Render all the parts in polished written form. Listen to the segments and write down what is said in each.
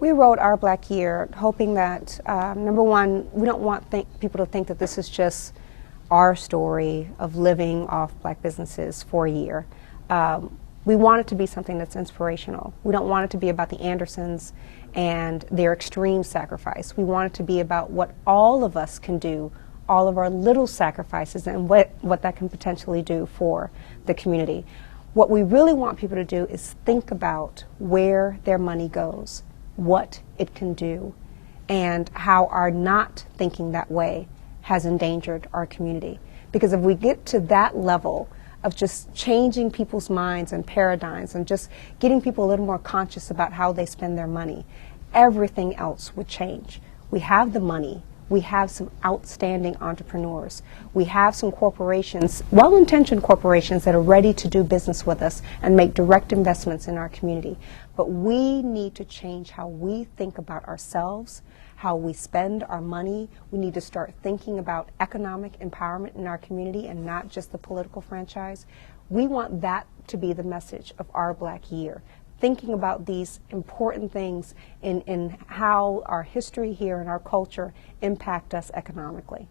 We wrote Our Black Year hoping that, number one, we don't want people to think that this is just our story of living off black businesses for a year. We want it to be something that's inspirational. We don't want it to be about the Andersons and their extreme sacrifice. We want it to be about what all of us can do, all of our little sacrifices, and what that can potentially do for the community. What we really want people to do is think about where their money goes, what it can do, and how our not thinking that way has endangered our community. Because if we get to that level of just changing people's minds and paradigms and just getting people a little more conscious about how they spend their money, everything else would change. We have the money. We have some outstanding entrepreneurs. We have some corporations, well-intentioned corporations, that are ready to do business with us and make direct investments in our community. But we need to change how we think about ourselves, how we spend our money. We need to start thinking about economic empowerment in our community and not just the political franchise. We want that to be the message of Our Black Year. Thinking about these important things in how our history here and our culture impact us economically.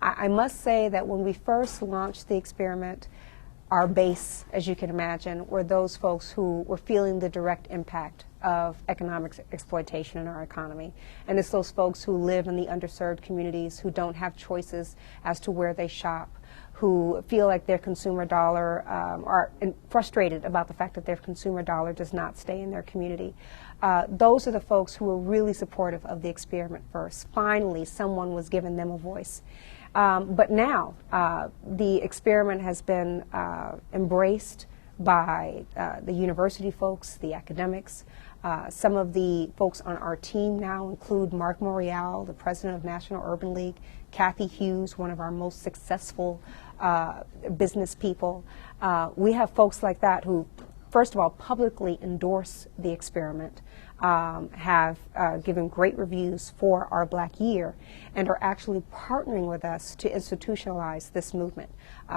I must say that when we first launched the experiment, our base, as you can imagine, were those folks who were feeling the direct impact of economic exploitation in our economy. And it's those folks who live in the underserved communities, who don't have choices as to where they shop, who feel like their consumer dollar, are frustrated about the fact that their consumer dollar does not stay in their community. Those are the folks who were really supportive of the experiment first. Finally, someone was giving them a voice. But now, the experiment has been embraced by the university folks, the academics. Some of the folks on our team now include Mark Morial, the president of National Urban League, Kathy Hughes, one of our most successful business people. We have folks like that who, first of all, publicly endorse the experiment, have given great reviews for Our Black Year, and are actually partnering with us to institutionalize this movement.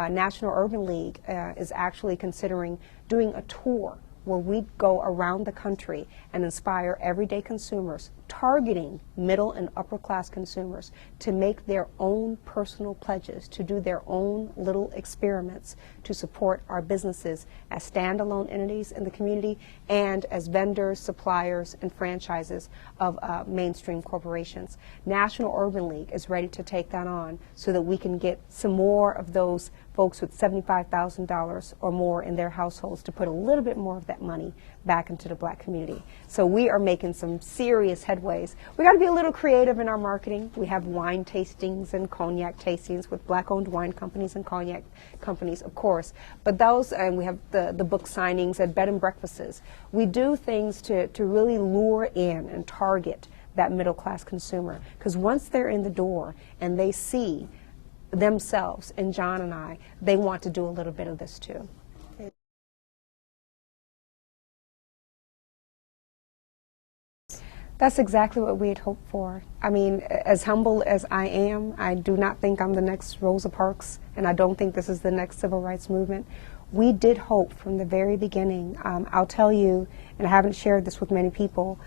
National Urban League is actually considering doing a tour where we go around the country and inspire everyday consumers, targeting middle and upper class consumers, to make their own personal pledges, to do their own little experiments to support our businesses as standalone entities in the community and as vendors, suppliers, and franchises of mainstream corporations. National Urban League is ready to take that on so that we can get some more of those folks with $75,000 or more in their households to put a little bit more of that money back into the black community. So we are making some serious headways. We got to be a little creative in our marketing. We have wine tastings and cognac tastings with black-owned wine companies and cognac companies, of course. But those, and we have the book signings at bed and breakfasts. We do things to really lure in and target that middle-class consumer. Because once they're in the door and they see themselves and John and I, they want to do a little bit of this too. That's exactly what we had hoped for. I mean, as humble as I am, I do not think I'm the next Rosa Parks, and I don't think this is the next civil rights movement. We did hope from the very beginning. I'll tell you, and I haven't shared this with many people,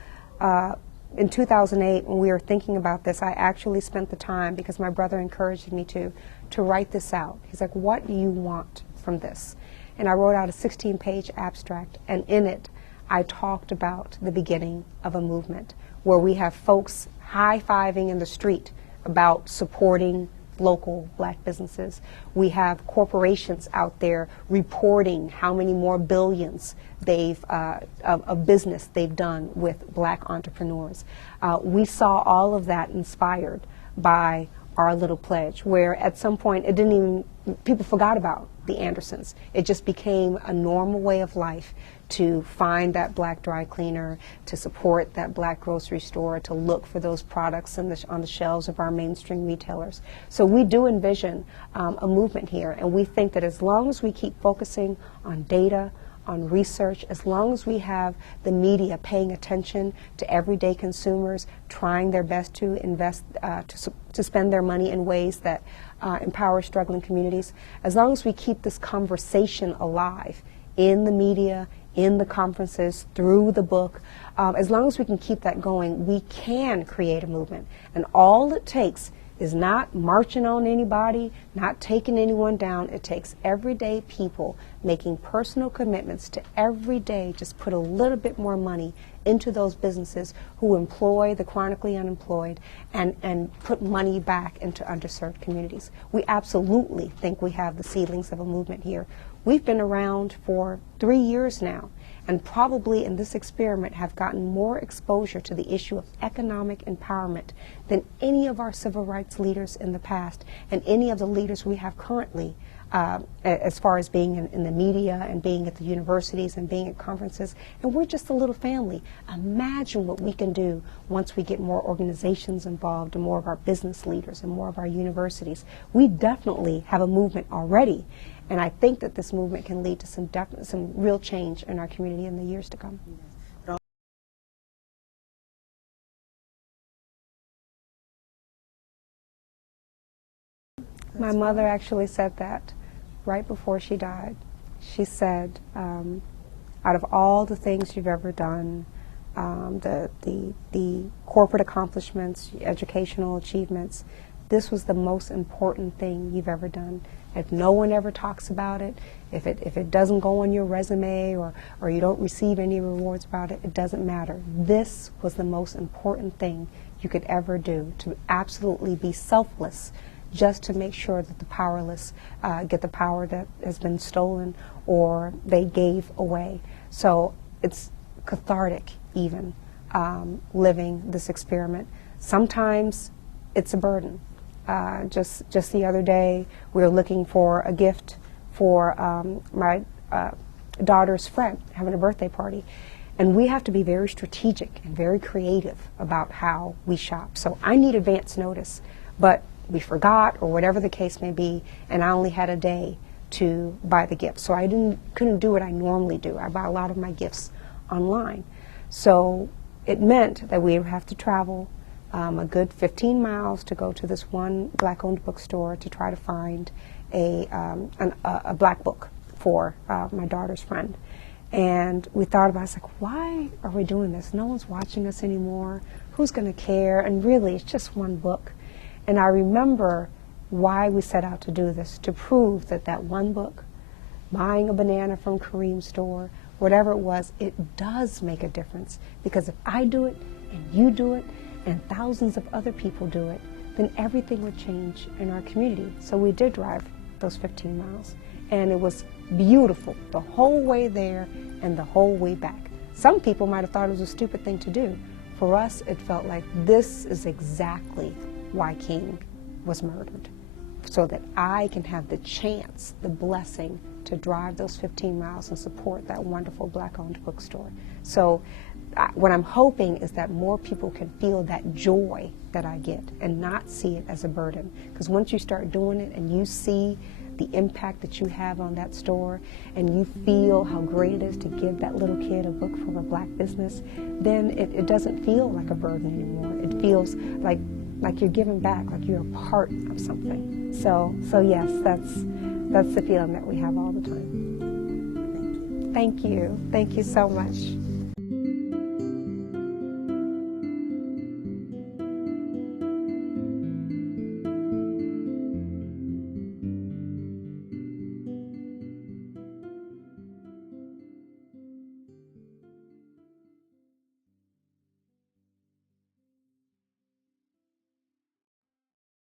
in 2008, when we were thinking about this, I actually spent the time, because my brother encouraged me to write this out. He's like, what do you want from this? And I wrote out a 16-page abstract, and in it, I talked about the beginning of a movement where we have folks high-fiving in the street about supporting local black businesses. We have corporations out there reporting how many more billions of business they've done with black entrepreneurs. We saw all of that inspired by our little pledge, where at some point it didn't even, people forgot about the Andersons. It just became a normal way of life to find that black dry cleaner, to support that black grocery store, to look for those products on the shelves of our mainstream retailers. So we do envision a movement here, and we think that as long as we keep focusing on data, on research, as long as we have the media paying attention to everyday consumers, trying their best to invest, to spend their money in ways that empower struggling communities, as long as we keep this conversation alive in the media, in the conferences, through the book. As long as we can keep that going, we can create a movement. And all it takes is not marching on anybody, not taking anyone down. It takes everyday people making personal commitments to every day just put a little bit more money into those businesses who employ the chronically unemployed and put money back into underserved communities. We absolutely think we have the seedlings of a movement here. We've been around for 3 years now, and probably in this experiment have gotten more exposure to the issue of economic empowerment than any of our civil rights leaders in the past and any of the leaders we have currently, as far as being in the media and being at the universities and being at conferences. And we're just a little family. Imagine what we can do once we get more organizations involved and more of our business leaders and more of our universities. We definitely have a movement already. And I think that this movement can lead to some real change in our community in the years to come. My mother actually said that right before she died. She said, out of all the things you've ever done, the corporate accomplishments, educational achievements, this was the most important thing you've ever done. If no one ever talks about it, if it doesn't go on your resume or you don't receive any rewards about it, it doesn't matter. This was the most important thing you could ever do, to absolutely be selfless, just to make sure that the powerless get the power that has been stolen or they gave away. So it's cathartic even, living this experiment. Sometimes it's a burden. Just the other day, we were looking for a gift for my daughter's friend, having a birthday party. And we have to be very strategic and very creative about how we shop. So I need advance notice, but we forgot or whatever the case may be, and I only had a day to buy the gift. So I couldn't do what I normally do. I buy a lot of my gifts online. So it meant that we would have to travel a good 15 miles to go to this one black-owned bookstore to try to find a black book for my daughter's friend. And we thought about it, it's like, why are we doing this? No one's watching us anymore. Who's going to care? And really, it's just one book. And I remember why we set out to do this, to prove that that one book, buying a banana from Kareem's store, whatever it was, it does make a difference. Because if I do it, and you do it, and thousands of other people do it, then everything would change in our community. So we did drive those 15 miles. And it was beautiful the whole way there and the whole way back. Some people might have thought it was a stupid thing to do. For us, it felt like this is exactly why King was murdered, so that I can have the chance, the blessing, to drive those 15 miles and support that wonderful black-owned bookstore. So what I'm hoping is that more people can feel that joy that I get and not see it as a burden. Because once you start doing it and you see the impact that you have on that store and you feel how great it is to give that little kid a book from a black business, then it doesn't feel like a burden anymore. It feels like you're giving back, like you're a part of something. So yes, that's the feeling that we have all the time. Thank you. Thank you so much.